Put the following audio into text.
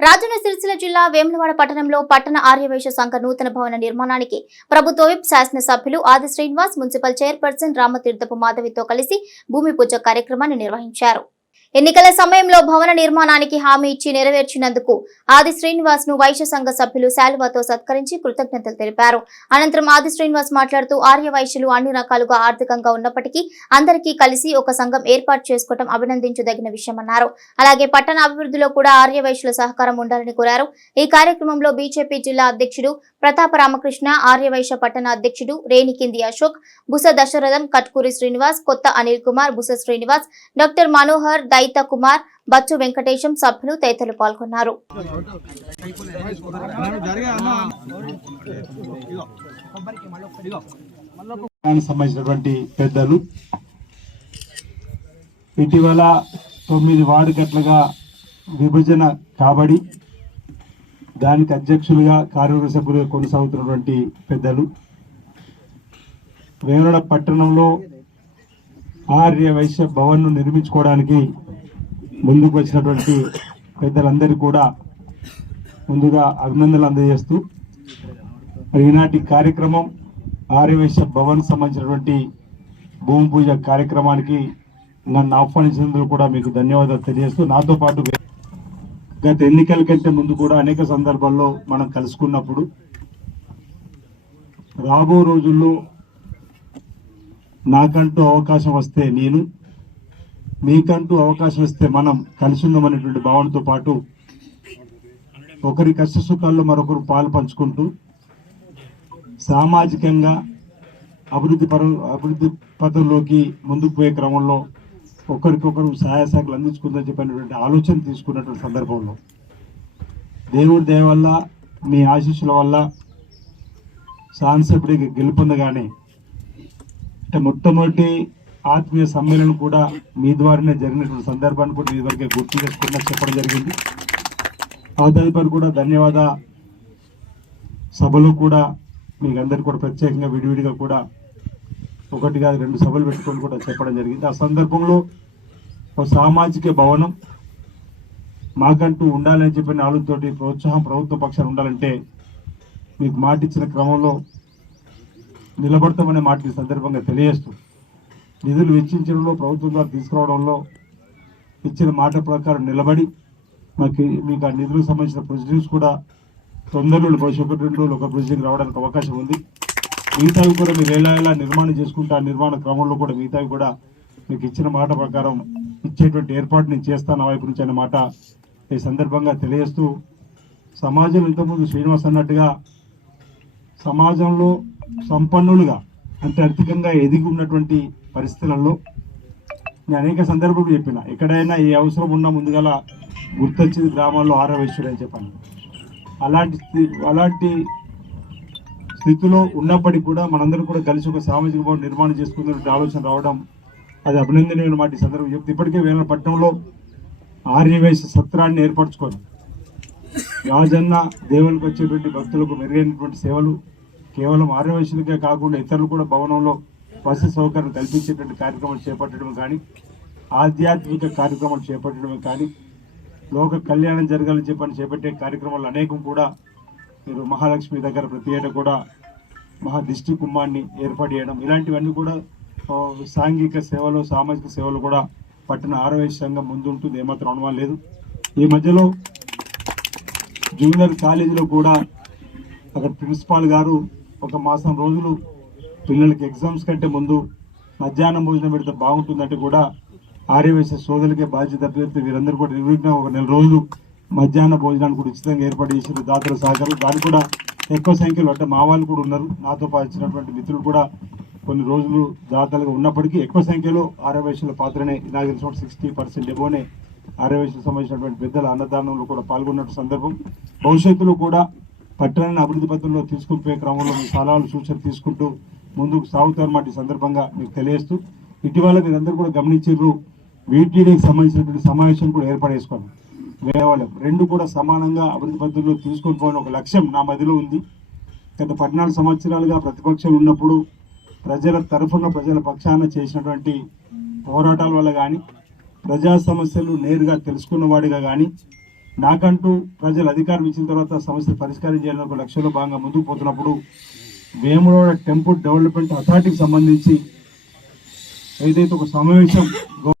రాజన్న సిరిసిల్ల జిల్లా వేములవాడ పట్టణంలో పట్టణ ఆర్యవైశ్య సంఘ నూతన భవన నిర్మాణానికి ప్రభుత్వ విప్ శాసన సభ్యులు ఆది శ్రీనివాస్, మున్సిపల్ చైర్పర్సన్ రామతీర్థపు మాధవితో కలిసి భూమి పూజ కార్యక్రమాన్ని నిర్వహించారు. ఎన్నికల సమయంలో భవన నిర్మాణానికి హామీ ఇచ్చి నెరవేర్చినందుకు ఆది శ్రీనివాస్ ను వైశ్య సంఘ సభ్యులు శాలువాతో సత్కరించి కృతజ్ఞతలు తెలిపారు. అనంతరం ఆది శ్రీనివాస్ మాట్లాడుతూ ఆర్య వైశ్యులు అన్ని రకాలుగా ఆర్థికంగా ఉన్నప్పటికీ అందరికీ కలిసి ఒక సంఘం ఏర్పాటు చేసుకోవడం అభినందించదగిన విషయమన్నారు. అలాగే పట్టణ అభివృద్ధిలో కూడా ఆర్య వైశ్యుల సహకారం ఉండాలని కోరారు. ఈ కార్యక్రమంలో బీజేపీ జిల్లా అధ్యక్షుడు ప్రతాప రామకృష్ణ, ఆర్యవైశ్య పట్టణ అధ్యక్షుడు రేణికింది అశోక్, బుస దశరథం, కట్కూరి శ్రీనివాస్, కొత్త అనిల్ కుమార్, బుస శ్రీనివాస్, డాక్టర్ మనోహర్, దైత కుమార్, బచ్చు వెంకటేశం సభ్యులు తదితరులు పాల్గొన్నారు. సంబంధించినటువంటి పెద్దలు ఇటీవల 9 వార్డు గట్లుగా విభజన కాబడి దానికి అధ్యక్షులుగా కార్యవర్గ సభ్యులుగా కొనసాగుతున్నటువంటి పెద్దలు, వేములవాడ పట్టణంలో ఆర్య వైశ్య భవన్ను నిర్మించుకోవడానికి ముందుకు వచ్చినటువంటి పెద్దలందరికీ కూడా ముందుగా అభినందనలు అందజేస్తూ ఈనాటి కార్యక్రమం ఆర్య వైశ్య భవన్ సంబంధించినటువంటి భూమి పూజ కార్యక్రమానికి నన్ను ఆహ్వానించినందుకు కూడా మీకు ధన్యవాదాలు తెలియజేస్తూ, నాతో పాటు గత ఎన్నికల కంటే ముందు కూడా అనేక సందర్భాల్లో మనం కలుసుకున్నప్పుడు రాబో రోజుల్లో నాకంటూ అవకాశం వస్తే నేను, మీకంటూ అవకాశం వస్తే మనం కలిసి ఉందామనేటువంటి భావనతో పాటు ఒకరి కష్ట సుఖాల్లో మరొకరు పాలు పంచుకుంటూ సామాజికంగా అభివృద్ధి పథంలోకి ముందుకు పోయే క్రమంలో ఒకరికొకరు సహాయ సహకారాలు అందించుకుందని చెప్పినటువంటి ఆలోచన తీసుకున్నటువంటి సందర్భంలో దేవుడి దయ వల్ల, మీ ఆశీస్సుల వల్ల శాసనసభ్యుడికి గెలుపొందగానే అంటే మొట్టమొదటి ఆత్మీయ సమ్మేళనం కూడా మీ ద్వారానే జరిగినటువంటి సందర్భాన్ని కూడా మీ వరకే గుర్తు చేసుకున్నా చెప్పడం జరిగింది. ఆ తదుపరి కూడా ధన్యవాద సభలు కూడా మీకు అందరికీ కూడా ప్రత్యేకంగా విడివిడిగా కూడా 1 కాదు 2 సభలు పెట్టుకొని కూడా చెప్పడం జరిగింది. ఆ సందర్భంలో ఒక సామాజిక భవనం మాకంటూ ఉండాలని చెప్పిన ఆలోచనతోటి ప్రోత్సాహం ప్రభుత్వ పక్షాలు ఉండాలంటే మీకు మాట ఇచ్చిన క్రమంలో నిలబడతామనే మాట ఈ సందర్భంగా తెలియజేస్తూ, నిధులు వెచ్చించడంలో ప్రభుత్వం ద్వారా తీసుకురావడంలో ఇచ్చిన మాట ప్రకారం నిలబడి మీకు ఆ నిధులకు సంబంధించిన ప్రొసీడింగ్స్ కూడా తొందరలో భవిష్యత్తు 1-2 రోజులు ఒక ప్రొసీడింగ్ రావడానికి అవకాశం ఉంది. మిగతావి కూడా మీరు ఎలా నిర్మాణం చేసుకుంటే ఆ నిర్మాణ క్రమంలో కూడా మిగతావి కూడా మీకు ఇచ్చిన మాట ప్రకారం ఇచ్చేటువంటి ఏర్పాటు నేను చేస్తాను ఆ వైపు నుంచి అనే మాట ఈ సందర్భంగా తెలియజేస్తూ, సమాజం ఇంతకుముందు శ్రీనివాస్ అన్నట్టుగా సమాజంలో సంపన్నులుగా అంటే ఆర్థికంగా ఎదిగి ఉన్నటువంటి పరిస్థితులలో నేను అనేక సందర్భాలు చెప్పిన, ఎక్కడైనా ఏ అవసరం ఉన్నా ముందుగల గుర్తొచ్చింది గ్రామాల్లో ఆర్య వైశ్యుడు అని చెప్పాను. అలాంటి స్థితిలో ఉన్నప్పటికీ కూడా మనందరం కూడా కలిసి ఒక సామాజిక భవనం నిర్మాణం చేసుకున్నటువంటి ఆలోచన రావడం అది అభినందనీయమైన మాట ఈ సందర్భం చెప్తే, ఇప్పటికే వేల పట్టణంలో ఆర్యవైశ్య సత్రాన్ని ఏర్పరచుకొని రాజన్న దేవునికి వచ్చేటువంటి భక్తులకు మెరుగైనటువంటి సేవలు కేవలం ఆర్యవైశ్యులకే కాకుండా ఇతరులు కూడా భవనంలో వసతి సౌకర్యం కల్పించేటువంటి కార్యక్రమాలు చేపట్టడం కానీ, ఆధ్యాత్మిక కార్యక్రమాలు చేపట్టడమే కానీ, లోక కళ్యాణం జరగాలని చేపట్టే కార్యక్రమాలు అనేకం కూడా మీరు మహాలక్ష్మి దగ్గర ప్రతి ఏటా కూడా దిష్టి కుంభాన్ని ఏర్పాటు చేయడం, ఇలాంటివన్నీ కూడా సాంఘిక సేవలు సామాజిక సేవలు కూడా పట్టణ ఆర్యవైశ్య సంఘం ముందుంటుంది, ఏమాత్రం అనుమానం లేదు. ఈ మధ్యలో జూనియర్ కాలేజీలో కూడా అక్కడ ప్రిన్సిపాల్ గారు 1 మాసం రోజులు పిల్లలకి ఎగ్జామ్స్ కంటే ముందు మధ్యాహ్నం భోజనం పెడితే బాగుంటుందంటే కూడా ఆర్యవైశ్య సోదరులకే బాధ్యత అభ్యర్థి వీరందరూ కూడా నిర్విఘ్నం 1 నెల రోజులు మధ్యాహ్న భోజనాన్ని కూడా ఉచితంగా ఏర్పాటు చేసిన దాతల సహకారం, దాన్ని కూడా ఎక్కువ సంఖ్యలో అంటే మా వాళ్ళు కూడా ఉన్నారు, నాతో పాల్చినటువంటి మిత్రులు కూడా కొన్ని రోజులు దాతలుగా ఉన్నప్పటికీ ఎక్కువ సంఖ్యలో ఆర్యవైశ్యుల పాత్రనే నాకు తెలిసిన 60% ఎబోనే ఆర్యవైశ్యులకు సంబంధించినటువంటి పెద్దల అన్నదానంలో కూడా పాల్గొన్న సందర్భం. భవిష్యత్తులో కూడా పట్టణాన్ని అభివృద్ధి పథంలో తీసుకుని పోయే క్రమంలో మీ సలహాలు సూచనలు తీసుకుంటూ ముందుకు సాగుతారన్నమాట ఈ సందర్భంగా మీకు తెలియజేస్తూ, ఇటీవల మీరందరూ కూడా గమనించారు వీటీడీకి సంబంధించినటువంటి సమావేశం కూడా ఏర్పాటు చేసుకోవాలి. వేరేవాళ్ళం 2 కూడా సమానంగా అభివృద్ధి పద్ధతిలో తీసుకొని పోయిన ఒక లక్ష్యం నా మదిలో ఉంది. గత 14 సంవత్సరాలుగా ప్రతిపక్షాలు ఉన్నప్పుడు ప్రజల తరఫున ప్రజల పక్షాన చేసినటువంటి పోరాటాల వల్ల కానీ, ప్రజా సమస్యలు నేరుగా తెలుసుకున్నవాడిగా కానీ, నాకంటూ ప్రజలు అధికారం ఇచ్చిన తర్వాత సమస్య పరిష్కారం చేయాలని ఒక లక్ష్యంలో భాగంగా ముందుకు పోతున్నప్పుడు వేములవాడ టెంపుల్ డెవలప్మెంట్ అథారిటీకి సంబంధించి ఏదైతే ఒక సమావేశం